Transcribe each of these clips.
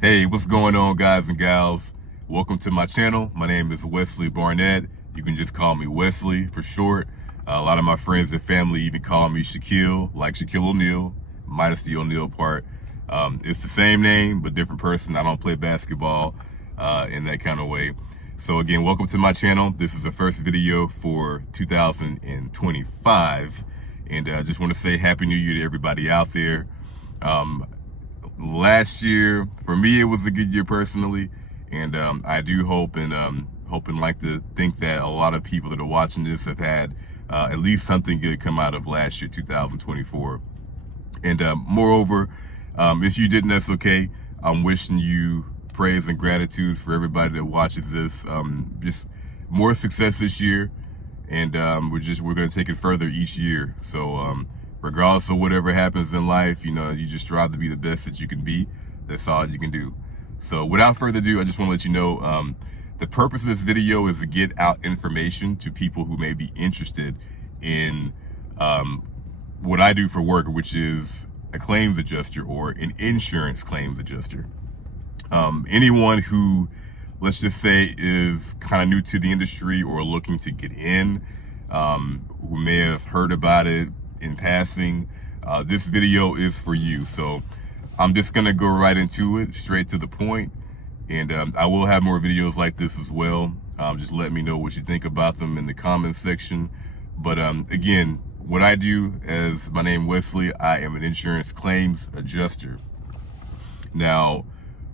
Hey, what's going on, guys and gals? Welcome to my channel. My name is Wesley Barnett. You can just call me Wesley for short. A lot of my friends and family even call me Shaquille, like Shaquille O'Neal, minus the O'Neal part. It's the same name, but different person. I don't play basketball in that kind of way. So again, welcome to my channel. This is the first video for 2025. And I just want to say Happy New Year to everybody out there. Last year for me it was a good year personally, and I do hope and like to think that a lot of people that are watching this have had at least something good come out of last year, 2024. And moreover, if you didn't, that's okay. I'm wishing you praise and gratitude for everybody that watches this. Just more success this year, and we're going to take it further each year. So regardless of whatever happens in life, you know, you just strive to be the best that you can be. That's all you can do. So without further ado, I just want to let you know, the purpose of this video is to get out information to people who may be interested in what I do for work, which is a claims adjuster or an insurance claims adjuster. Anyone who, let's just say, is kind of new to the industry or looking to get in, who may have heard about it in passing, this video is for you. So I'm just gonna go right into it, straight to the point, and I will have more videos like this as well. Just let me know what you think about them in the comments section. But again, what I do, as my name Wesley, I am an insurance claims adjuster. Now,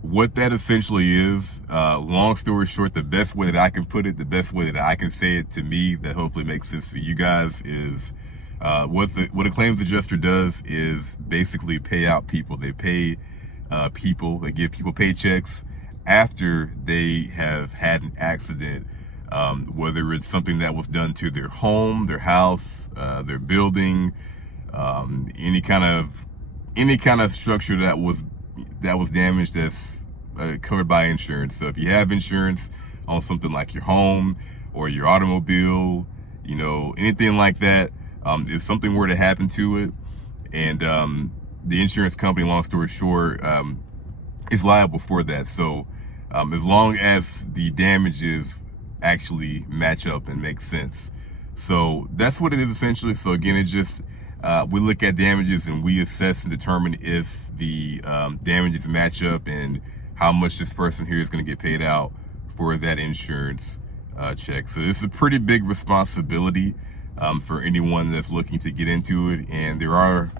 what that essentially is, long story short, the best way that I can put it, the best way that I can say it to me that hopefully makes sense to you guys is, what a claims adjuster does is basically pay out people. They pay people, they give people paychecks after they have had an accident, whether it's something that was done to their home, their house, their building, any kind of structure that was damaged that's covered by insurance. So if you have insurance on something like your home or your automobile, you know, anything like that, if something were to happen to it, and the insurance company, long story short, is liable for that. So as long as the damages actually match up and make sense. So that's what it is essentially. So again, it just, we look at damages and we assess and determine if the damages match up and how much this person here is going to get paid out for that insurance check. So this is a pretty big responsibility for anyone that's looking to get into it, and there are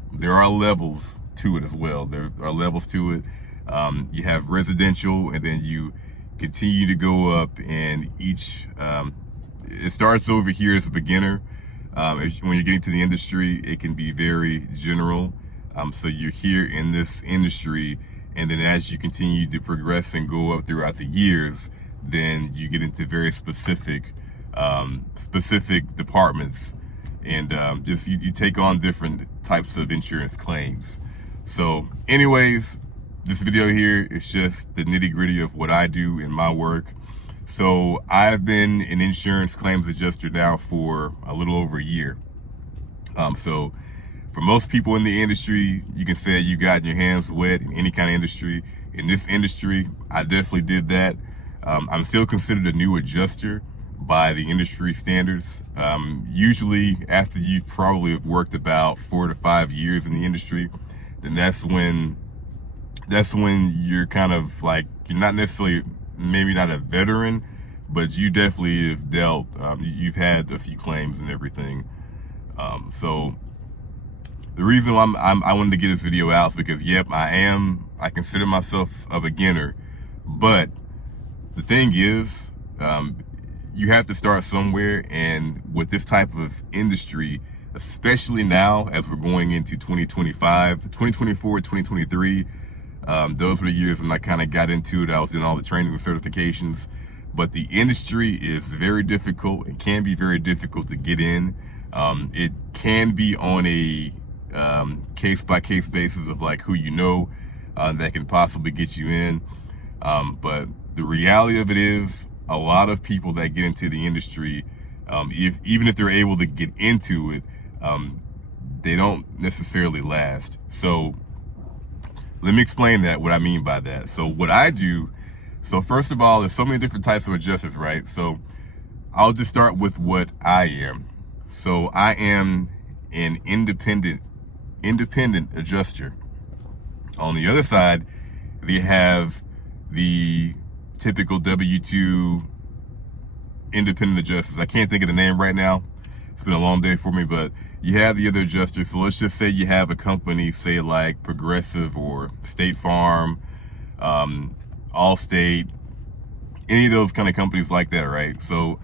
levels to it as well. There are levels to it. You have residential, and then you continue to go up, and each it starts over here as a beginner. When you're getting to the industry, it can be very general. So you're here in this industry, and then as you continue to progress and go up throughout the years, then you get into very specific departments, and just you take on different types of insurance claims. So anyways, this video here is just the nitty-gritty of what I do in my work. So I've been an insurance claims adjuster now for a little over a year. So for most people in the industry, you can say you've gotten your hands wet in any kind of industry. In this industry, I definitely did that. I'm still considered a new adjuster by the industry standards. Usually after you probably have worked about 4 to 5 years in the industry, then that's when you're kind of like, you're not necessarily, maybe not a veteran, but you definitely have dealt, you've had a few claims and everything. So the reason why I wanted to get this video out is because, yep, I consider myself a beginner, but the thing is, you have to start somewhere, and with this type of industry, especially now as we're going into 2025, 2024, 2023, those were the years when I kind of got into it. I was doing all the training and certifications, but the industry is very difficult. It can be very difficult to get in. It can be on a case-by-case basis of like who you know that can possibly get you in. But the reality of it is, a lot of people that get into the industry, even if they're able to get into it, they don't necessarily last. So Let me explain that, what I mean by that. So what I do, so first of all, there's so many different types of adjusters, right? So I'll just start with what I am. So I am an independent adjuster. On the other side, they have the typical W-2 independent adjusters. I can't think of the name right now. It's been a long day for me, but you have the other adjusters. So let's just say you have a company, say like Progressive or State Farm, Allstate, any of those kind of companies like that, right? So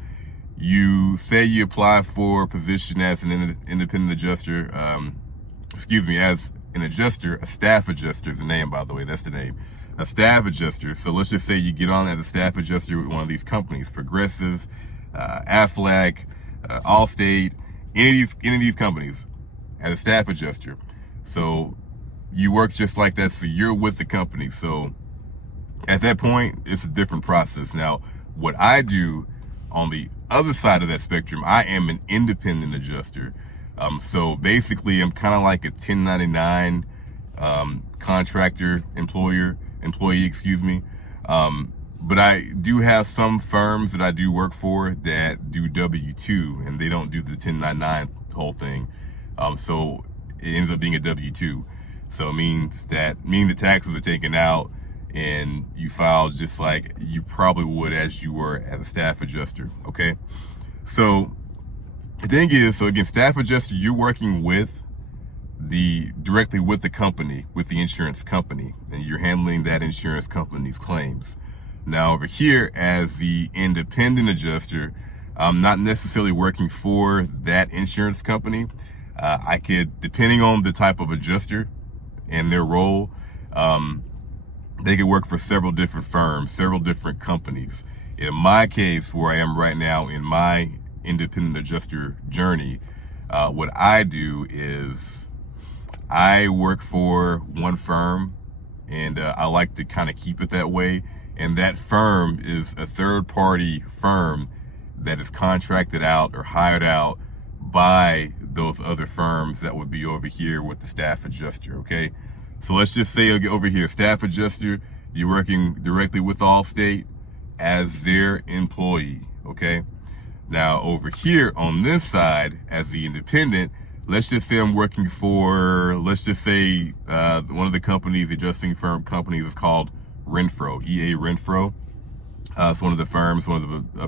you say you apply for a position as an independent adjuster, as an adjuster, a staff adjuster is the name, by the way, that's the name, a staff adjuster. So let's just say you get on as a staff adjuster with one of these companies, Progressive, Aflac, Allstate, any of these companies as a staff adjuster. So you work just like that. So you're with the company. So at that point, it's a different process. Now, what I do on the other side of that spectrum, I am an independent adjuster. So basically, I'm kind of like a 1099 contractor employee, excuse me. But I do have some firms that I do work for that do W-2, and they don't do the 1099 whole thing. So it ends up being a W-2. So it means the taxes are taken out and you file just like you probably would as you were as a staff adjuster, okay? So the thing is, so again, staff adjuster, you're working directly with the company, with the insurance company, and you're handling that insurance company's claims. Now over here, as the independent adjuster, I'm not necessarily working for that insurance company. I could, depending on the type of adjuster and their role, they could work for several different firms, several different companies. In my case, where I am right now in my independent adjuster journey, what I do is I work for one firm, and I like to kind of keep it that way. And that firm is a third-party firm that is contracted out or hired out by those other firms that would be over here with the staff adjuster, okay? So let's just say over here, staff adjuster, you're working directly with Allstate as their employee, okay? Now over here on this side, as the independent, let's just say I'm working for, let's just say one of the companies, adjusting firm companies is called Renfro, EA Renfro. It's one of the firms,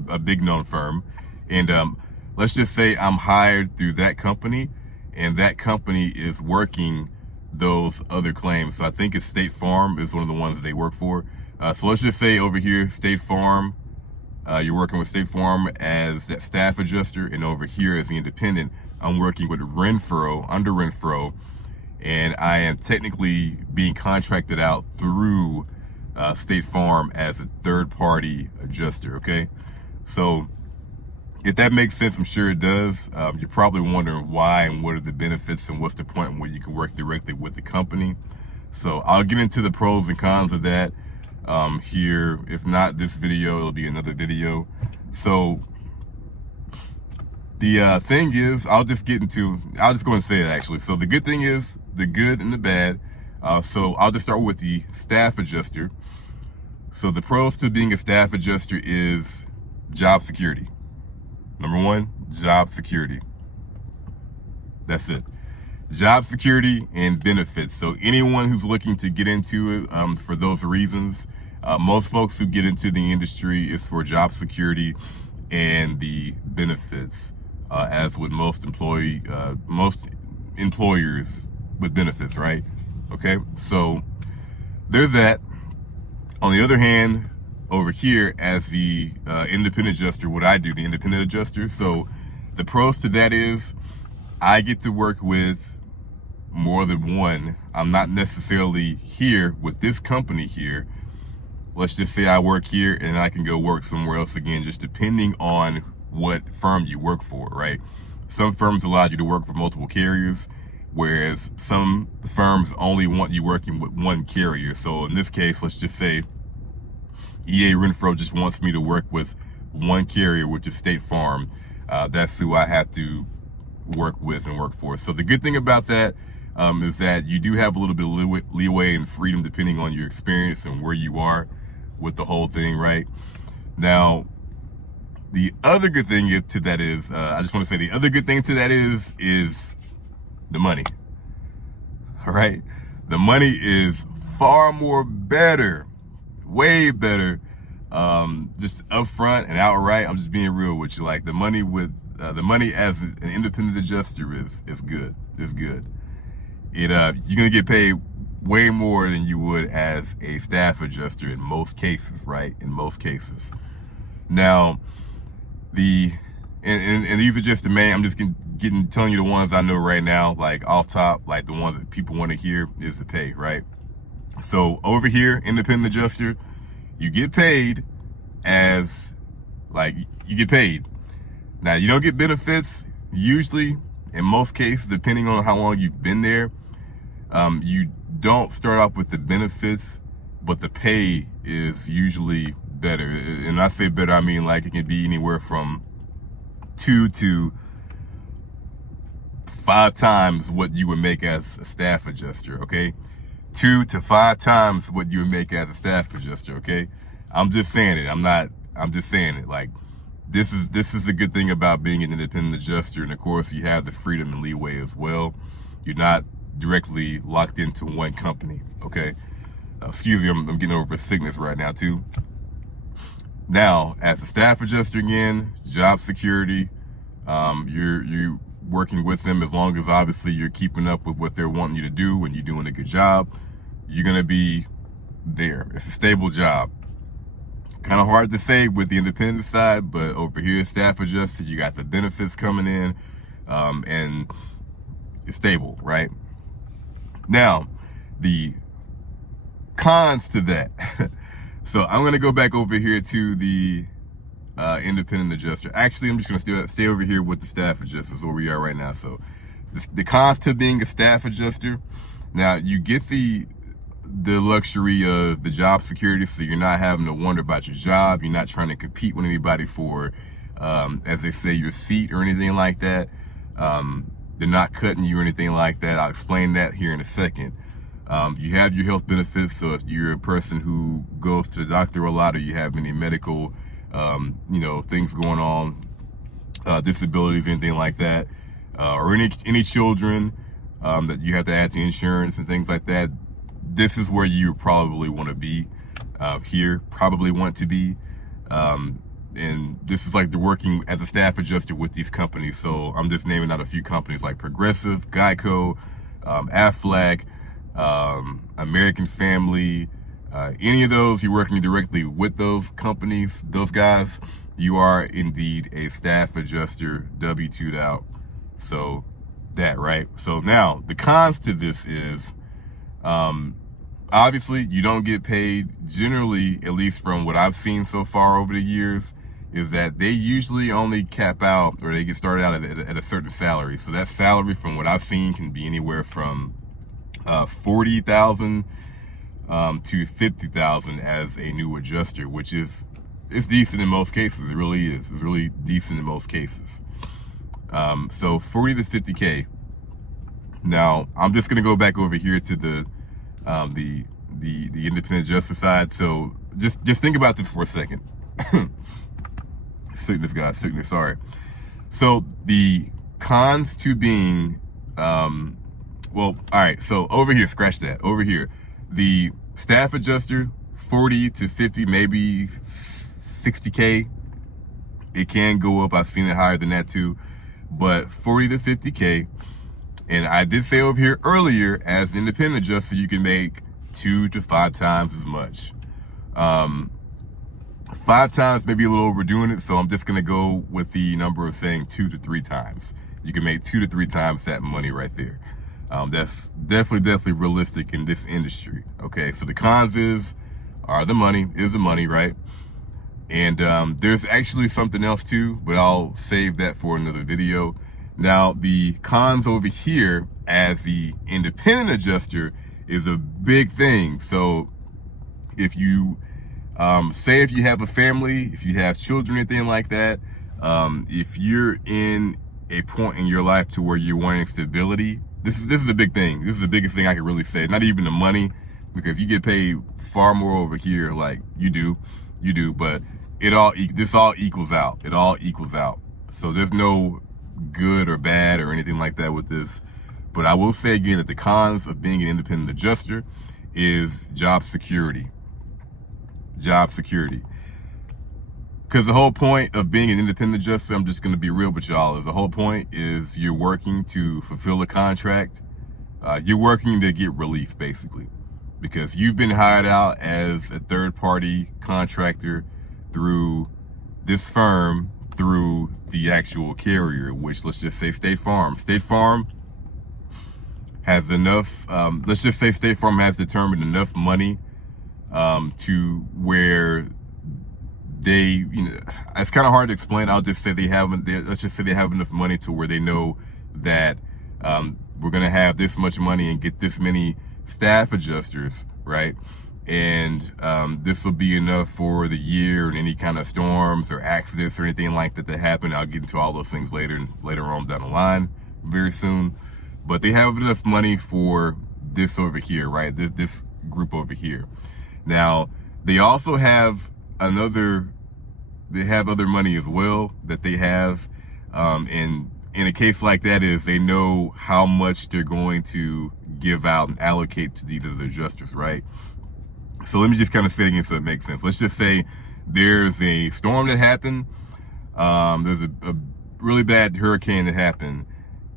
a big known firm. And let's just say I'm hired through that company, and that company is working those other claims. So I think it's State Farm is one of the ones that they work for. So let's just say over here, State Farm, you're working with State Farm as that staff adjuster, and over here as the independent, I'm working with Renfro, under Renfro, and I am technically being contracted out through State Farm as a third-party adjuster, okay? So if that makes sense, I'm sure it does. You're probably wondering why and what are the benefits and what's the point where you can work directly with the company. So I'll get into the pros and cons of that here. If not this video, it'll be another video. So the thing is, I'll just go and say it actually. So the good thing is, the good and the bad. So I'll just start with the staff adjuster. So the pros to being a staff adjuster is job security. Number one, job security. That's it. Job security and benefits. So anyone who's looking to get into it for those reasons, most folks who get into the industry is for job security and the benefits, as with most employers with benefits, right? Okay, so there's that. On the other hand, over here as the independent adjuster, what I do, the independent adjuster, so the pros to that is I get to work with more than one. I'm not necessarily here with this company here. Let's just say I work here and I can go work somewhere else again, just depending on what firm you work for, right? Some firms allow you to work for multiple carriers, whereas some firms only want you working with one carrier. So in this case, let's just say EA Renfro just wants me to work with one carrier, which is State Farm. That's who I have to work with and work for. So the good thing about that, is that you do have a little bit of leeway and freedom depending on your experience and where you are with the whole thing, right? Now, the other good thing to that is, I just want to say the other good thing to that is the money. All right, the money is far more better, way better, just upfront and outright. I'm just being real with you. Like the money as an independent adjuster is good. It's good. You're gonna get paid way more than you would as a staff adjuster in most cases, right? In most cases. Now, and these are just the main. I'm just telling you the ones I know right now, like off top, like the ones that people want to hear is the pay, right? So over here, independent adjuster, you get paid as, like, you get paid. Now, you don't get benefits usually. In most cases, depending on how long you've been there, you don't start off with the benefits, but the pay is usually better. And I say better, I mean like it can be anywhere from 2 to 5 times what you would make as a staff adjuster, okay? 2 to 5 times what you would make as a staff adjuster, okay? I'm just saying it. I'm just saying it. Like, this is a good thing about being an independent adjuster, and of course you have the freedom and leeway as well. You're not directly locked into one company, okay? Excuse me, I'm getting over a sickness right now too. Now, as a staff adjuster again, job security, you're working with them as long as obviously you're keeping up with what they're wanting you to do and you're doing a good job. You're gonna be there. It's a stable job. Kind of hard to say with the independent side, but over here, staff adjusted, you got the benefits coming in, and it's stable, right? Now, the cons to that. So I'm gonna go back over here to the independent adjuster. Actually, I'm just gonna stay over here with the staff adjusters where we are right now. So the cons to being a staff adjuster. Now, you get the luxury of the job security, so you're not having to wonder about your job. You're not trying to compete with anybody for, as they say, your seat or anything like that. They're not cutting you or anything like that. I'll explain that here in a second. You have your health benefits, so if you're a person who goes to the doctor a lot or you have any medical, things going on, disabilities, anything like that, or any children that you have to add to insurance and things like that, this is where you probably want to be. Probably want to be. And this is like the working as a staff adjuster with these companies. So I'm just naming out a few companies like Progressive, Geico, Aflac, American Family, any of those, you're working directly with those companies, those guys, you are indeed a staff adjuster, W-2'd out. So that, right? So now the cons to this is, obviously you don't get paid generally, at least from what I've seen so far over the years, is that they usually only cap out, or they get started out at a certain salary. So that salary, from what I've seen, can be anywhere from $40,000 to $50,000 as a new adjuster, which is decent in most cases. It really is. It's really decent in most cases. So 40 to 50K. Now I'm just gonna go back over here to the independent adjuster side. So just think about this for a second. Sickness, guys, sickness. Sorry. So the cons to being, well, all right. So over here, scratch that. Over here, the staff adjuster, 40 to 50, maybe 60K. It can go up. I've seen it higher than that too, but 40 to 50K. And I did say over here earlier, as an independent adjuster, you can make 2 to 5 times as much. 5 times maybe a little overdoing it, so I'm just gonna go with the number of saying 2 to 3 times. You can make 2 to 3 times that money right there. That's definitely realistic in this industry. Okay, so the cons is the money, right? And there's actually something else too, but I'll save that for another video. Now, the cons over here as the independent adjuster is a big thing. So if you say if you have a family, if you have children, anything like that, if you're in a point in your life to where you're wanting stability, this is a big thing. This is the biggest thing I can really say. Not even the money, because you get paid far more over here, like you do, but this all equals out. It all equals out. So there's no good or bad or anything like that with this. But I will say again that the cons of being an independent adjuster is job security. Job security. Because the whole point of being an independent adjuster, I'm just going to be real with y'all, is the whole point is you're working to fulfill a contract. You're working to get released, basically, because you've been hired out as a third-party contractor through this firm, through the actual carrier, which, let's just say State Farm. State Farm has enough, let's just say State Farm has determined enough money to where they, it's kind of hard to explain. I'll just say let's just say they have enough money to where they know that we're going to have this much money and get this many staff adjusters, right? And this will be enough for the year and any kind of storms or accidents or anything like that happen. I'll get into all those things later on down the line, very soon. But they have enough money for this over here, right? This group over here. Now, they also have other money as well that they have. And in a case like that is they know how much they're going to give out and allocate to these other adjusters, right? So let me just kind of say it again so it makes sense. Let's just say there's a storm that happened. There's a really bad hurricane that happened.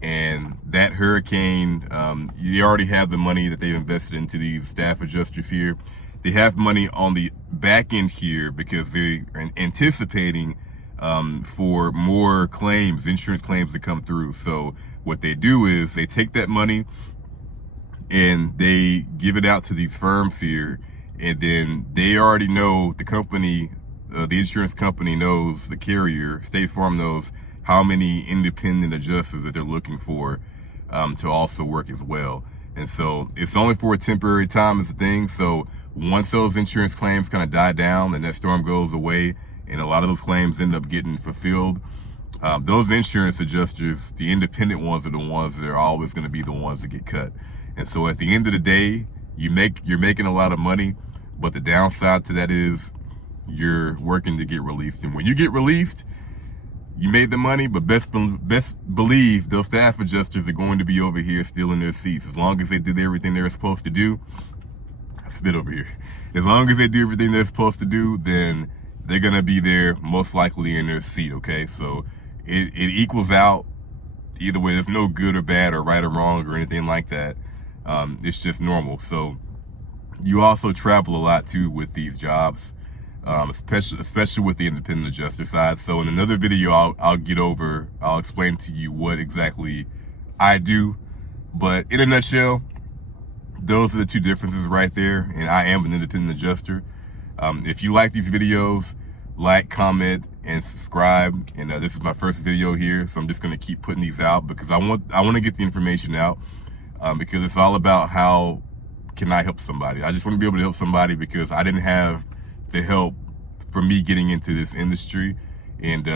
And that hurricane, you already have the money that they've invested into these staff adjusters here. They have money on the back end here because they are anticipating for more claims, insurance claims to come through. So what they do is they take that money and they give it out to these firms here. And then they already know, the company, the insurance company knows, the carrier, State Farm knows how many independent adjusters that they're looking for to also work as well. And so it's only for a temporary time is the thing. So once those insurance claims kind of die down and that storm goes away and a lot of those claims end up getting fulfilled, those insurance adjusters, the independent ones, are the ones that are always going to be the ones that get cut. And so at the end of the day, you're making a lot of money, but the downside to that is you're working to get released. And when you get released, you made the money, but best believe those staff adjusters are going to be over here still in their seats. As long as they did everything they're supposed to do, I spit over here. As long as they do everything they're supposed to do, then they're going to be there most likely in their seat, okay? So it equals out either way. There's no good or bad or right or wrong or anything like that. It's just normal. So you also travel a lot too with these jobs. Especially with the independent adjuster side. So in another video, I'll explain to you what exactly I do. But in a nutshell, those are the two differences right there. And I am an independent adjuster. If you like these videos, like, comment, and subscribe. And this is my first video here, so I'm just going to keep putting these out because I want to get the information out because it's all about how can I help somebody. I just want to be able to help somebody because I didn't have the help for me getting into this industry. And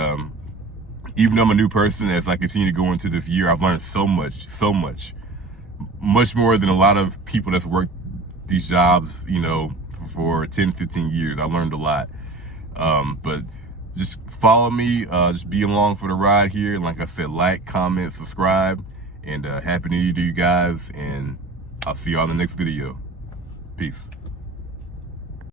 even though I'm a new person, as I continue to go into this year, I've learned so much more than a lot of people that's worked these jobs, for 10, 15 years. I learned a lot. But just follow me, just be along for the ride here. And like I said, like, comment, subscribe, and Happy New Year to you guys. And I'll see you all in the next video. Peace.